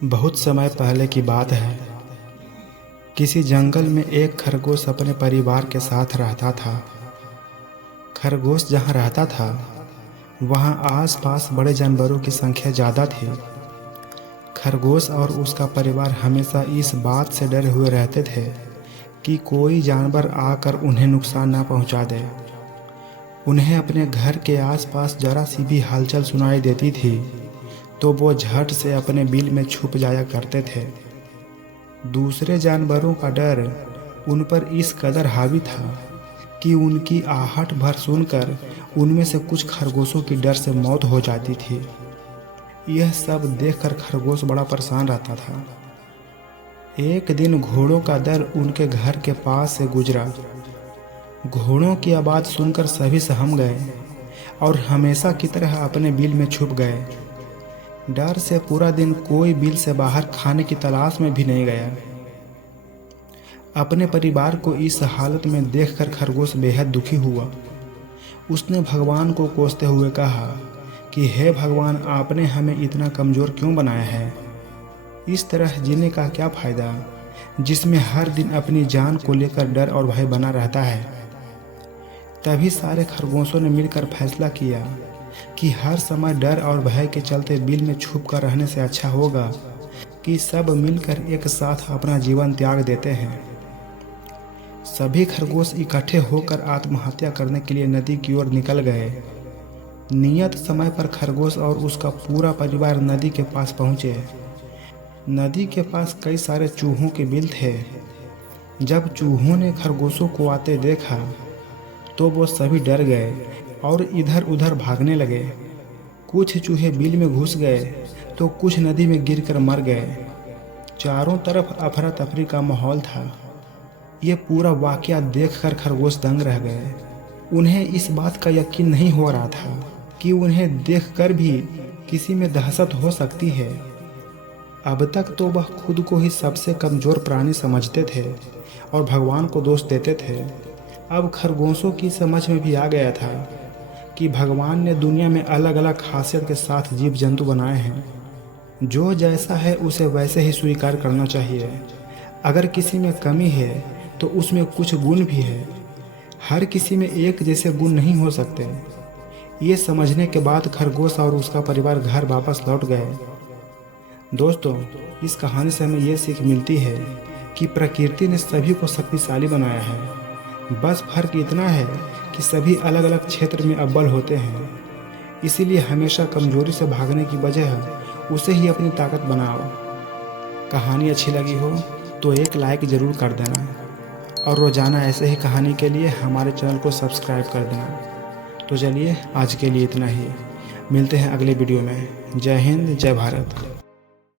बहुत समय पहले की बात है। किसी जंगल में एक खरगोश अपने परिवार के साथ रहता था। खरगोश जहाँ रहता था वहाँ आसपास बड़े जानवरों की संख्या ज़्यादा थी। खरगोश और उसका परिवार हमेशा इस बात से डरे हुए रहते थे कि कोई जानवर आकर उन्हें नुकसान न पहुँचा दे। उन्हें अपने घर के आसपास जरा सी भी हलचल सुनाई देती थी तो वो झट से अपने बिल में छुप जाया करते थे। दूसरे जानवरों का डर उन पर इस कदर हावी था कि उनकी आहट भर सुनकर उनमें से कुछ खरगोशों की डर से मौत हो जाती थी। यह सब देखकर खरगोश बड़ा परेशान रहता था। एक दिन घोड़ों का दल उनके घर के पास से गुजरा। घोड़ों की आवाज़ सुनकर सभी सहम गए और हमेशा की तरह अपने बिल में छुप गए। डर से पूरा दिन कोई बिल से बाहर खाने की तलाश में भी नहीं गया। अपने परिवार को इस हालत में देखकर खरगोश बेहद दुखी हुआ। उसने भगवान को कोसते हुए कहा कि हे भगवान, आपने हमें इतना कमज़ोर क्यों बनाया है। इस तरह जीने का क्या फ़ायदा जिसमें हर दिन अपनी जान को लेकर डर और भय बना रहता है। तभी सारे खरगोशों ने मिलकर फैसला किया कि हर समय डर और भय के चलते बिल में छुप कर रहने से अच्छा होगा कि सब मिलकर एक साथ अपना जीवन त्याग देते हैं। सभी खरगोश इकट्ठे होकर आत्महत्या करने के लिए नदी की ओर निकल गए। नियत समय पर खरगोश और उसका पूरा परिवार नदी के पास पहुँचे। नदी के पास कई सारे चूहों के बिल थे। जब चूहों ने खरगोशों को आते देखा तो वो सभी डर गए और इधर उधर भागने लगे। कुछ चूहे बिल में घुस गए तो कुछ नदी में गिरकर मर गए। चारों तरफ अफरा तफरी का माहौल था। ये पूरा वाकया देखकर खरगोश दंग रह गए। उन्हें इस बात का यकीन नहीं हो रहा था कि उन्हें देखकर भी किसी में दहशत हो सकती है। अब तक तो वह खुद को ही सबसे कमज़ोर प्राणी समझते थे और भगवान को दोष देते थे। अब खरगोशों की समझ में भी आ गया था कि भगवान ने दुनिया में अलग अलग खासियत के साथ जीव जंतु बनाए हैं। जो जैसा है उसे वैसे ही स्वीकार करना चाहिए। अगर किसी में कमी है तो उसमें कुछ गुण भी है। हर किसी में एक जैसे गुण नहीं हो सकते। ये समझने के बाद खरगोश और उसका परिवार घर वापस लौट गए। दोस्तों, इस कहानी से हमें ये सीख मिलती है कि प्रकृति ने सभी को शक्तिशाली बनाया है। बस फर्क इतना है कि सभी अलग अलग क्षेत्र में अव्वल होते हैं। इसीलिए हमेशा कमजोरी से भागने की बजाय उसे ही अपनी ताकत बनाओ। कहानी अच्छी लगी हो तो एक लाइक ज़रूर कर देना और रोज़ाना ऐसे ही कहानी के लिए हमारे चैनल को सब्सक्राइब कर देना। तो चलिए, आज के लिए इतना ही। मिलते हैं अगले वीडियो में। जय हिंद, जय भारत।